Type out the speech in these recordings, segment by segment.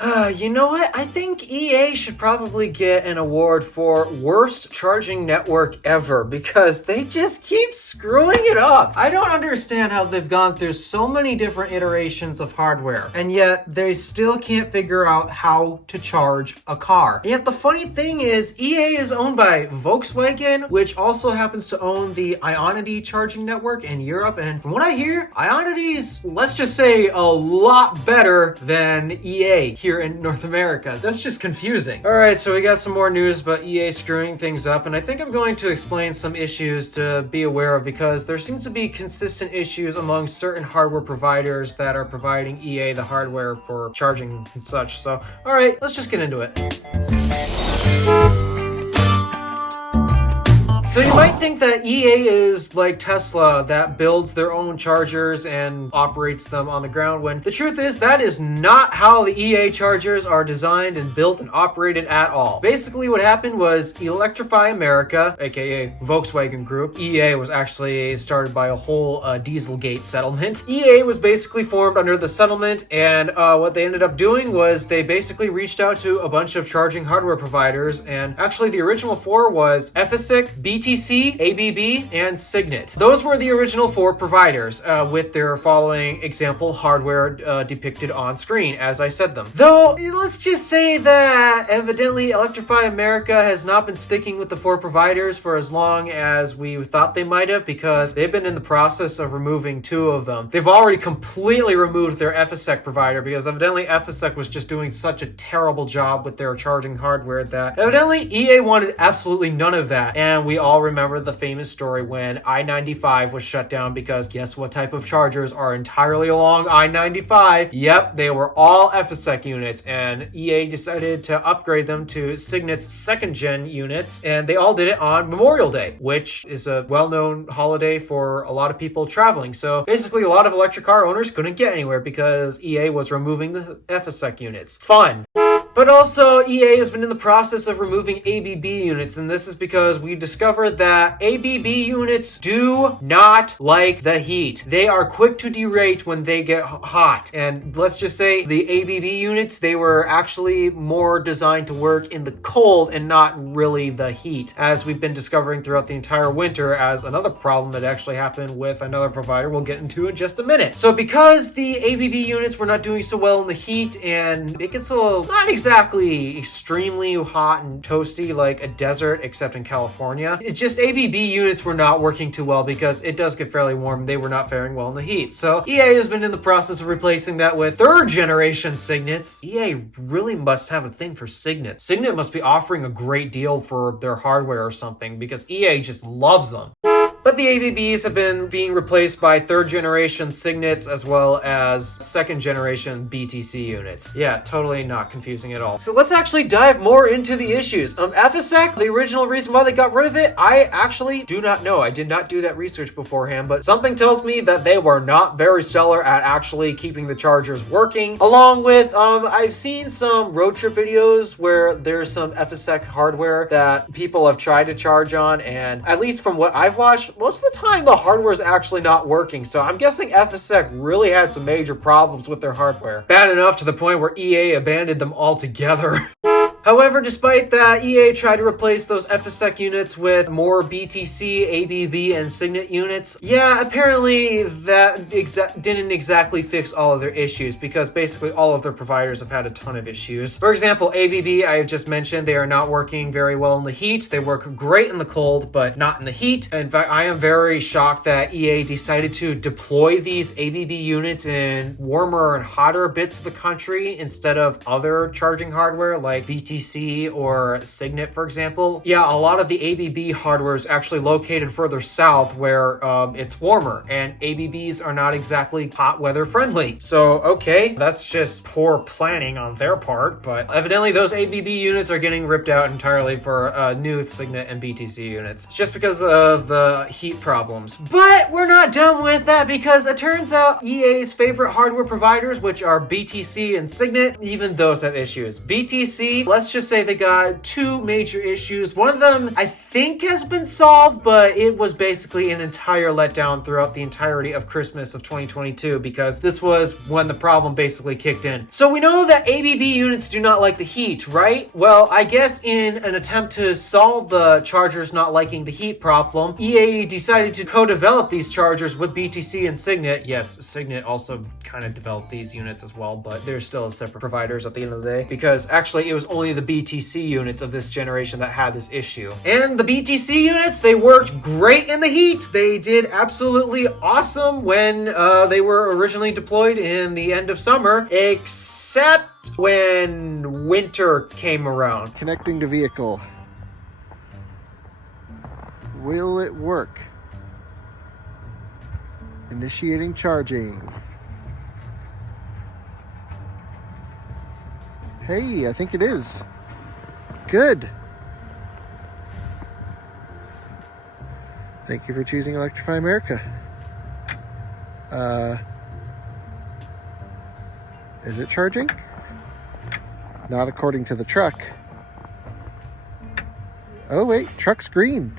You know what? I think EA should probably get an award for worst charging network ever because they just keep screwing it up. I don't understand how they've gone through so many different iterations of hardware, and yet they still can't figure out how to charge a car. And yet the funny thing is, EA is owned by Volkswagen, which also happens to own the Ionity charging network in Europe, and from what I hear, Ionity's, let's just say, a lot better than EA here in North America. That's just confusing. Alright, so we got some more news about EA screwing things up, and I think I'm going to explain some issues to be aware of because there seems to be consistent issues among certain hardware providers that are providing EA the hardware for charging and such. So, alright, let's just get into it. So you might think that EA is like Tesla that builds their own chargers and operates them on the ground, when the truth is that is not how the EA chargers are designed and built and operated at all. Basically what happened was Electrify America, aka Volkswagen Group, EA was actually started by a whole Dieselgate settlement. EA was basically formed under the settlement, and what they ended up doing was they basically reached out to a bunch of charging hardware providers, and actually the original four was FSIC, BTC, ABB, and Signet. Those were the original four providers, with their following example hardware depicted on screen as I said them. Though, let's just say that evidently Electrify America has not been sticking with the four providers for as long as we thought they might have, because they've been in the process of removing two of them. They've already completely removed their FSEC provider because evidently FSEC was just doing such a terrible job with their charging hardware that evidently EA wanted absolutely none of that, and we all remember the famous story when I-95 was shut down because guess what type of chargers are entirely along I-95? Yep, they were all FSEC units, and EA decided to upgrade them to Signet's second-gen units, and they all did it on Memorial Day, which is a well-known holiday for a lot of people traveling. So basically a lot of electric car owners couldn't get anywhere because EA was removing the FSEC units. Fun. But also, EA has been in the process of removing ABB units, and this is because we discovered that ABB units do not like the heat. They are quick to derate when they get hot. And let's just say the ABB units, they were actually more designed to work in the cold and not really the heat, as we've been discovering throughout the entire winter as another problem that actually happened with another provider we'll get into in just a minute. So because the ABB units were not doing so well in the heat, and it gets a little, not exactly extremely hot and toasty like a desert except in California. It's just ABB units were not working too well because it does get fairly warm. They were not faring well in the heat. So EA has been in the process of replacing that with third generation Signets. EA really must have a thing for Signet. Signet must be offering a great deal for their hardware or something because EA just loves them. But the ABBs have been being replaced by third generation Signets as well as second generation BTC units. Yeah, totally not confusing at all. So let's actually dive more into the issues. FSEC, the original reason why they got rid of it, I actually do not know. I did not do that research beforehand, but something tells me that they were not very stellar at actually keeping the chargers working. Along with, I've seen some road trip videos where there's some FSEC hardware that people have tried to charge on, and at least from what I've watched, most of the time the hardware is actually not working. So I'm guessing FSEC really had some major problems with their hardware. Bad enough to the point where EA abandoned them altogether. However, despite that, EA tried to replace those FSEC units with more BTC, ABB, and Signet units. Yeah, apparently that didn't exactly fix all of their issues because basically all of their providers have had a ton of issues. For example, ABB, I have just mentioned, they are not working very well in the heat. They work great in the cold, but not in the heat. In fact, I am very shocked that EA decided to deploy these ABB units in warmer and hotter bits of the country instead of other charging hardware like BTC or Signet, for example. Yeah, a lot of the ABB hardware is actually located further south where it's warmer, and ABBs are not exactly hot weather friendly. So, okay, that's just poor planning on their part, but evidently those ABB units are getting ripped out entirely for new Signet and BTC units, just because of the heat problems. But we're not done with that because it turns out EA's favorite hardware providers, which are BTC and Signet, even those have issues. BTC, let's let's just say they got two major issues. One of them I think has been solved, but it was basically an entire letdown throughout the entirety of Christmas of 2022 because this was when the problem basically kicked in. So we know that ABB units do not like the heat, right? Well, I guess in an attempt to solve the chargers not liking the heat problem, EA decided to co-develop these chargers with BTC and Signet. Yes, Signet also kind of developed these units as well, but they're still separate providers at the end of the day because actually it was only the BTC units of this generation that had this issue. And the BTC units, they worked great in the heat. They did absolutely awesome when they were originally deployed in the end of summer, except when winter came around. Connecting to vehicle. Will it work? Initiating charging. Hey, I think it is. Good. Thank you for choosing Electrify America. Is it charging? Not according to the truck. Oh wait, truck's green.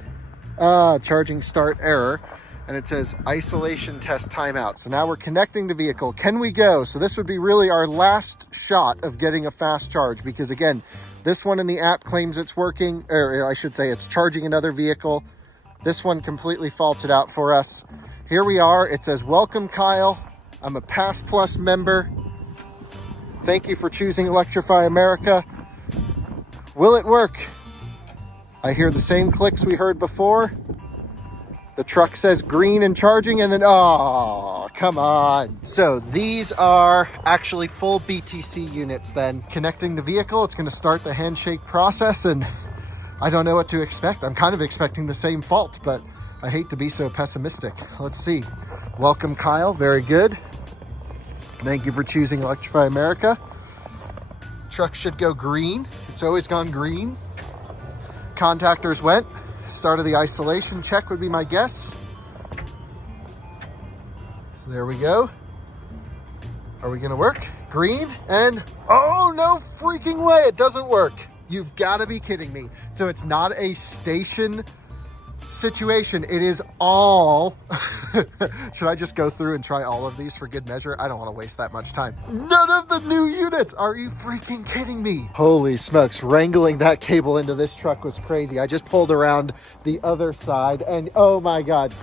Charging start error. And it says isolation test timeout. So now we're connecting to vehicle. Can we go? So this would be really our last shot of getting a fast charge because again, this one in the app claims it's working, or I should say it's charging another vehicle. This one completely faulted out for us. Here we are. It says, welcome, Kyle. I'm a Pass Plus member. Thank you for choosing Electrify America. Will it work? I hear the same clicks we heard before. The truck says green and charging, and then, oh, come on. So these are actually full BTC units then. Connecting the vehicle, it's gonna start the handshake process, and I don't know what to expect. I'm kind of expecting the same fault, but I hate to be so pessimistic. Let's see. Welcome, Kyle, very good. Thank you for choosing Electrify America. Truck should go green. It's always gone green. Contactors went. Start of the isolation check would be my guess. There we go. Are we gonna work? Green and, oh no freaking way, it doesn't work. You've gotta be kidding me. So it's not a station situation. It is all, should I just go through and try all of these for good measure? I don't want to waste that much time. None of the new units. Are you freaking kidding me? Holy smokes, wrangling that cable into this truck was crazy. I just pulled around the other side and oh my God,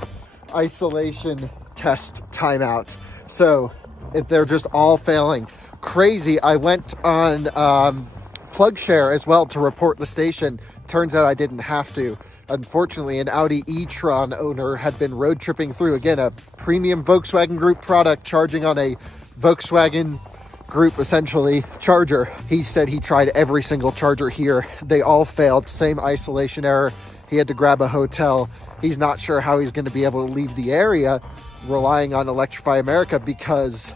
isolation test timeout. So they're just all failing. Crazy. I went on PlugShare as well to report the station. Turns out I didn't have to. Unfortunately, an Audi e-tron owner had been road tripping through, again, a premium Volkswagen Group product, charging on a Volkswagen Group, essentially, charger. He said he tried every single charger here. They all failed. Same isolation error. He had to grab a hotel. He's not sure how he's going to be able to leave the area, relying on Electrify America because,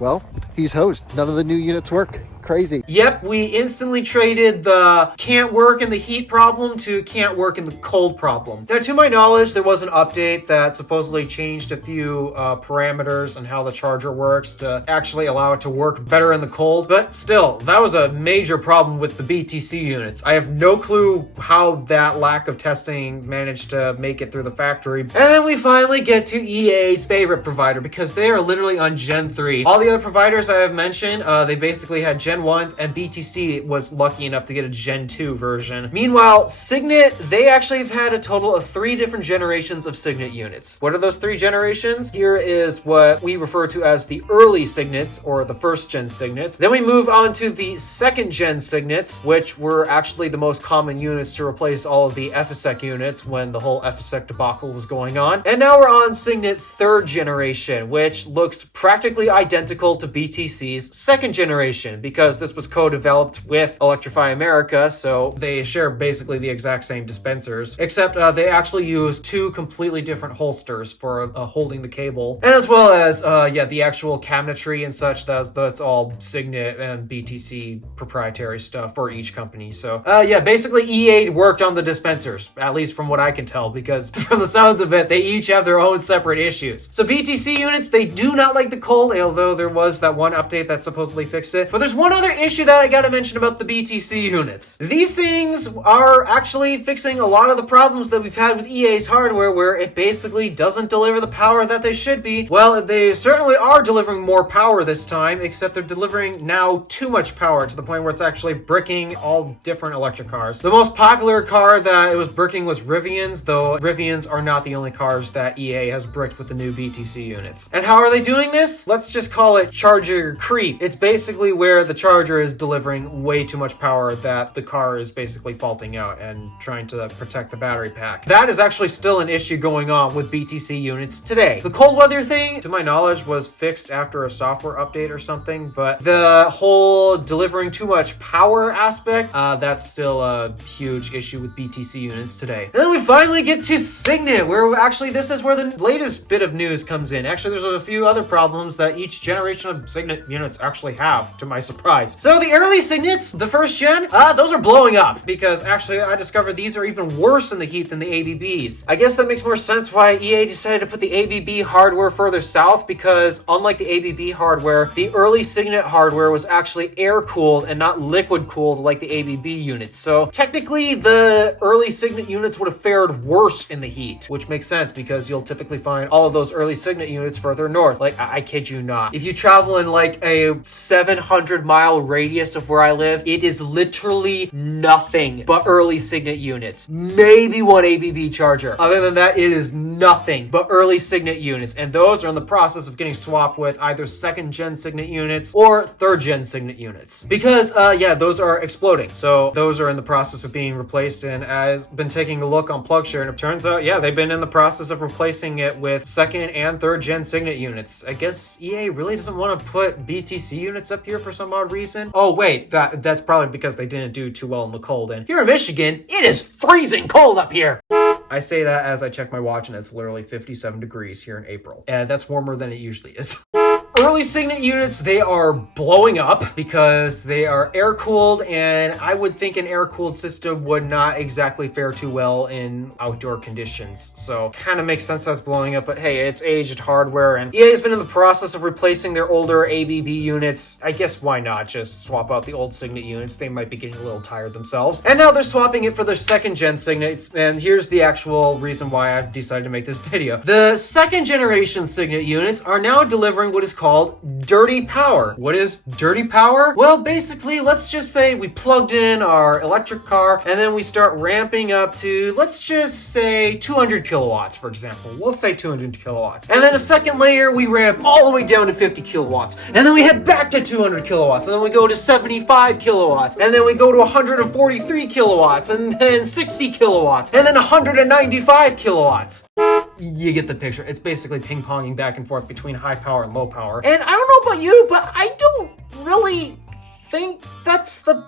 well, he's hosed. None of the new units work. Crazy. Yep, we instantly traded the can't work in the heat problem to can't work in the cold problem. Now, to my knowledge, there was an update that supposedly changed a few parameters on how the charger works to actually allow it to work better in the cold, but still, that was a major problem with the BTC units. I have no clue how that lack of testing managed to make it through the factory. And then we finally get to EA's favorite provider because they are literally on Gen 3. All the other providers I have mentioned, they basically had Gen 1s, and BTC was lucky enough to get a Gen 2 version. Meanwhile, Signet, they actually have had a total of 3 different generations of Signet units. What are those 3 generations? Here is what we refer to as the early Signets, or the first gen Signets. Then we move on to the second gen Signets, which were actually the most common units to replace all of the FSEC units when the whole FSEC debacle was going on. And now we're on Signet third generation, which looks practically identical to BTC's second generation, because this was co-developed with Electrify America, so they share basically the exact same dispensers, except they actually use 2 completely different holsters for holding the cable, and as well as the actual cabinetry and such. That's all Signet and BTC proprietary stuff for each company. So basically EA worked on the dispensers, at least from what I can tell, because from the sounds of it, they each have their own separate issues. So BTC units, they do not like the cold, although there was that one update that supposedly fixed it. But there's one one other issue that I gotta mention about the BTC units. These things are actually fixing a lot of the problems that we've had with EA's hardware, where it basically doesn't deliver the power that they should be. Well, they certainly are delivering more power this time, except they're delivering now too much power to the point where it's actually bricking all different electric cars. The most popular car that it was bricking was Rivian's, though Rivian's are not the only cars that EA has bricked with the new BTC units. And how are they doing this? Let's just call it charger creep. It's basically where the charger is delivering way too much power that the car is basically faulting out and trying to protect the battery pack. That is actually still an issue going on with BTC units today. The cold weather thing, to my knowledge, was fixed after a software update or something, but the whole delivering too much power aspect, that's still a huge issue with BTC units today. And then we finally get to Signet, where actually this is where the latest bit of news comes in. Actually, there's a few other problems that each generation of Signet units actually have, to my surprise. So the early Signets, the first gen, those are blowing up, because actually I discovered these are even worse in the heat than the ABBs. I guess that makes more sense why EA decided to put the ABB hardware further south, because unlike the ABB hardware, the early Signet hardware was actually air-cooled and not liquid-cooled like the ABB units. So technically, the early Signet units would have fared worse in the heat, which makes sense because you'll typically find all of those early Signet units further north. Like, I kid you not. If you travel in like a 700-mile radius of where I live, it is literally nothing but early Signet units. Maybe one ABB charger. Other than that, it is nothing but early Signet units, and those are in the process of getting swapped with either second-gen Signet units or third-gen Signet units. Because, yeah, those are exploding. So those are in the process of being replaced, and I've been taking a look on PlugShare, and it turns out, yeah, they've been in the process of replacing it with second and third-gen Signet units. I guess EA really doesn't want to put BTC units up here for some odd reason. Oh, wait, that's probably because they didn't do too well in the cold, and here in Michigan, it is freezing cold up here. I say that as I check my watch, and it's literally 57 degrees here in April. And that's warmer than it usually is. Early Signet units, they are blowing up because they are air-cooled, and I would think an air-cooled system would not exactly fare too well in outdoor conditions. So kind of makes sense that's blowing up, but hey, it's aged hardware, and EA has been in the process of replacing their older ABB units. I guess why not just swap out the old Signet units? They might be getting a little tired themselves. And now they're swapping it for their second-gen Signets, and here's the actual reason why I've decided to make this video. The second-generation Signet units are now delivering what is called dirty power. What is dirty power? Well, basically, let's just say we plugged in our electric car and then we start ramping up to, let's just say 200 kilowatts, for example. We'll say 200 kilowatts. And then a second later, we ramp all the way down to 50 kilowatts. And then we head back to 200 kilowatts. And then we go to 75 kilowatts. And then we go to 143 kilowatts. And then 60 kilowatts. And then 195 kilowatts. You get the picture. It's basically ping-ponging back and forth between high power and low power. And I don't know about you, but I don't really think that's the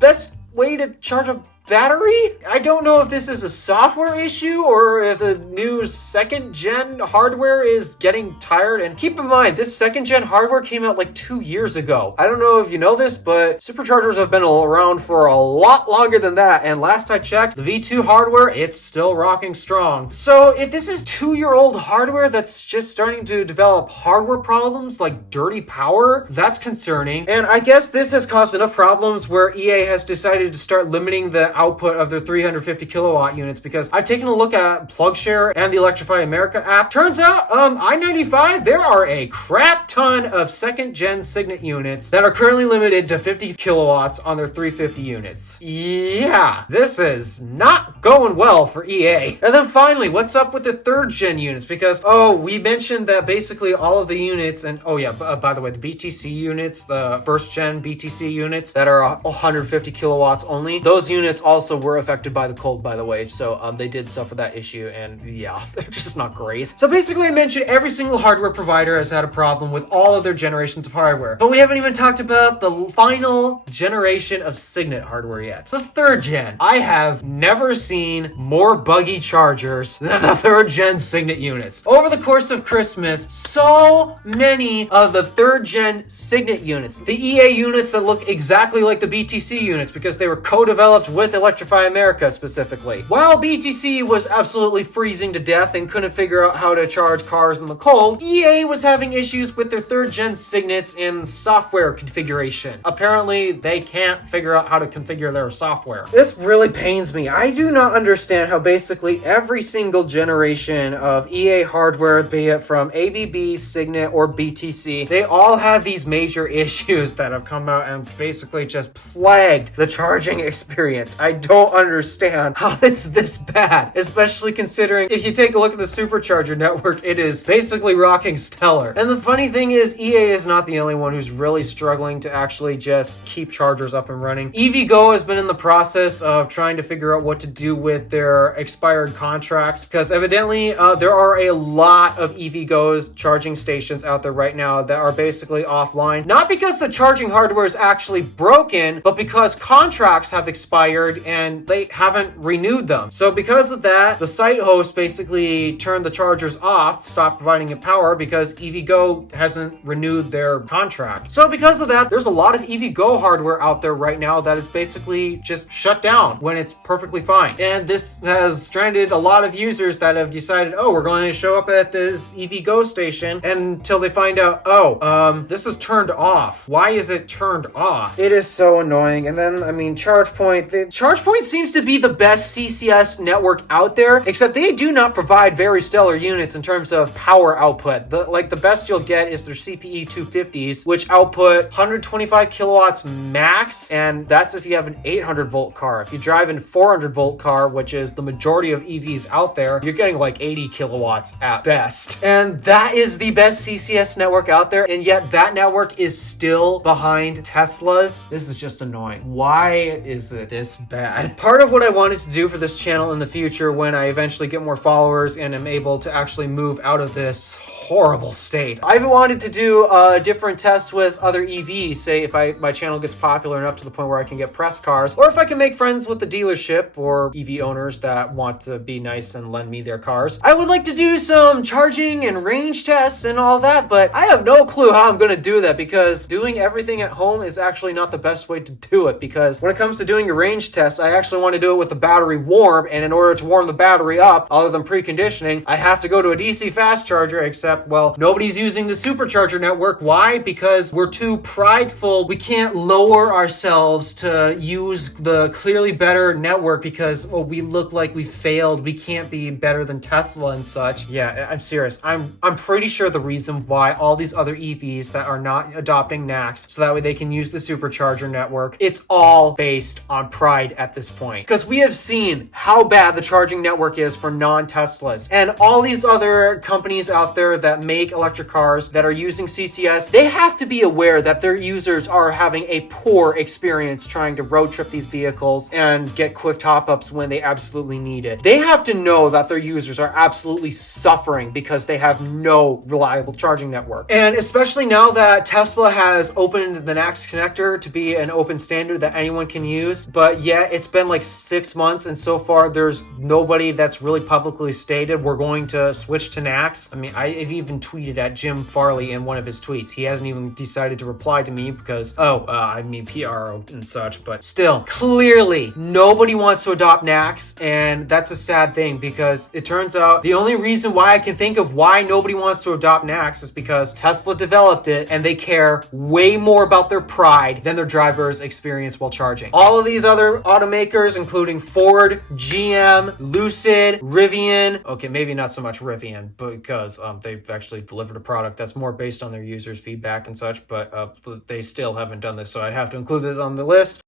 best way to charge a battery? I don't know if this is a software issue or if the new second-gen hardware is getting tired. And keep in mind, this second-gen hardware came out like 2 years ago. I don't know if you know this, but superchargers have been around for a lot longer than that. And last I checked, the V2 hardware, it's still rocking strong. So if this is 2-year-old hardware that's just starting to develop hardware problems like dirty power, that's concerning. And I guess this has caused enough problems where EA has decided to start limiting the output of their 350 kilowatt units, because I've taken a look at PlugShare and the Electrify America app. Turns out, I-95, there are a crap ton of second-gen Signet units that are currently limited to 50 kilowatts on their 350 units. Yeah, this is not going well for EA. And then finally, what's up with the third-gen units? Because, we mentioned that basically all of the units, and by the way, the BTC units, the first-gen BTC units that are 150 kilowatts only, those units also were affected by the cold, by the way, so they did suffer that issue, and yeah, they're just not great. So basically, I mentioned every single hardware provider has had a problem with all of their generations of hardware, but we haven't even talked about the final generation of Signet hardware yet. So third gen. I have never seen more buggy chargers than the third gen Signet units. Over the course of Christmas, so many of the third gen Signet units, the EA units that look exactly like the BTC units because they were co-developed with with Electrify America specifically. While BTC was absolutely freezing to death and couldn't figure out how to charge cars in the cold, EA was having issues with their 3rd gen signets in software configuration. Apparently, they can't figure out how to configure their software. This really pains me. I do not understand how basically every single generation of EA hardware, be it from ABB, Signet, or BTC, they all have these major issues that have come out and basically just plagued the charging experience. I don't understand how it's this bad, especially considering if you take a look at the supercharger network, it is basically rocking stellar. And the funny thing is, EA is not the only one who's really struggling to actually just keep chargers up and running. EVgo has been in the process of trying to figure out what to do with their expired contracts, because evidently there are a lot of EVgo's charging stations out there right now that are basically offline, not because the charging hardware is actually broken, but because contracts have expired and they haven't renewed them. So because of that, the site host basically turned the chargers off, stopped providing it power because EVgo hasn't renewed their contract. So because of that, there's a lot of EVgo hardware out there right now that is basically just shut down when it's perfectly fine. And this has stranded a lot of users that have decided, oh, we're going to show up at this EVgo station, and until they find out, oh, this is turned off. Why is it turned off? It is so annoying. And then, I mean, ChargePoint seems to be the best CCS network out there, except they do not provide very stellar units in terms of power output. The best you'll get is their CPE 250s, which output 125 kilowatts max, and that's if you have an 800 volt car. If you drive a 400 volt car, which is the majority of EVs out there, you're getting like 80 kilowatts at best. And that is the best CCS network out there, and yet that network is still behind Tesla's. This is just annoying. Why is it this bad? Part of what I wanted to do for this channel in the future, when I eventually get more followers and am able to actually move out of this horrible state, I've wanted to do different tests with other EVs, say if my channel gets popular enough to the point where I can get press cars, or if I can make friends with the dealership or EV owners that want to be nice and lend me their cars. I would like to do some charging and range tests and all that, but I have no clue how I'm going to do that, because doing everything at home is actually not the best way to do it, because when it comes to doing a range test, I actually want to do it with the battery warm, and in order to warm the battery up, other than preconditioning, I have to go to a DC fast charger, except, well, nobody's using the supercharger network. Why? Because we're too prideful. We can't lower ourselves to use the clearly better network because, well, we look like we failed. We can't be better than Tesla and such. Yeah, I'm serious. I'm pretty sure the reason why all these other EVs that are not adopting NACS, so that way they can use the supercharger network, it's all based on pride at this point. Because we have seen how bad the charging network is for non-Teslas. And all these other companies out there that make electric cars that are using CCS, they have to be aware that their users are having a poor experience trying to road trip these vehicles and get quick top-ups when they absolutely need it. They have to know that their users are absolutely suffering because they have no reliable charging network. And especially now that Tesla has opened the NACS connector to be an open standard that anyone can use, but yet it's been like 6 months and so far there's nobody that's really publicly stated we're going to switch to NACS. I mean, I've even tweeted at Jim Farley in one of his tweets. He hasn't even decided to reply to me because, I mean PR and such, but still, clearly nobody wants to adopt NACS, and that's a sad thing because it turns out the only reason why I can think of why nobody wants to adopt NACS is because Tesla developed it and they care way more about their pride than their drivers' experience while charging. All of these other automakers, including Ford, GM, Lucid, Rivian, okay, maybe not so much Rivian because they've actually delivered a product that's more based on their users' feedback and such, but they still haven't done this, so I have to include this on the list.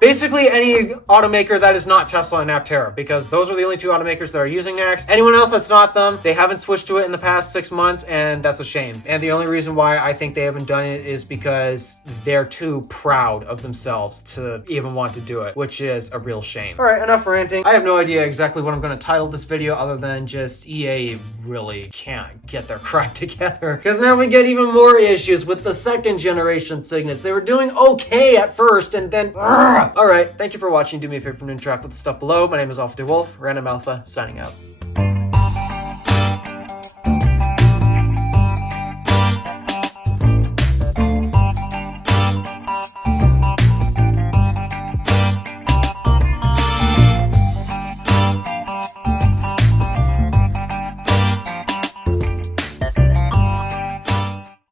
Basically, any automaker that is not Tesla and Aptera, because those are the only two automakers that are using NACS. Anyone else that's not them, they haven't switched to it in the past 6 months, and that's a shame. And the only reason why I think they haven't done it is because they're too proud of themselves to even want to do it, which is a real shame. All right, enough ranting. I have no idea exactly what I'm going to title this video other than just EA really can't get their crap together, because now we get even more issues with the second generation signets. They were doing okay at first, and then Alright, thank you for watching. Do me a favor and interact with the stuff below. My name is DeWolf, Random Alpha, signing out.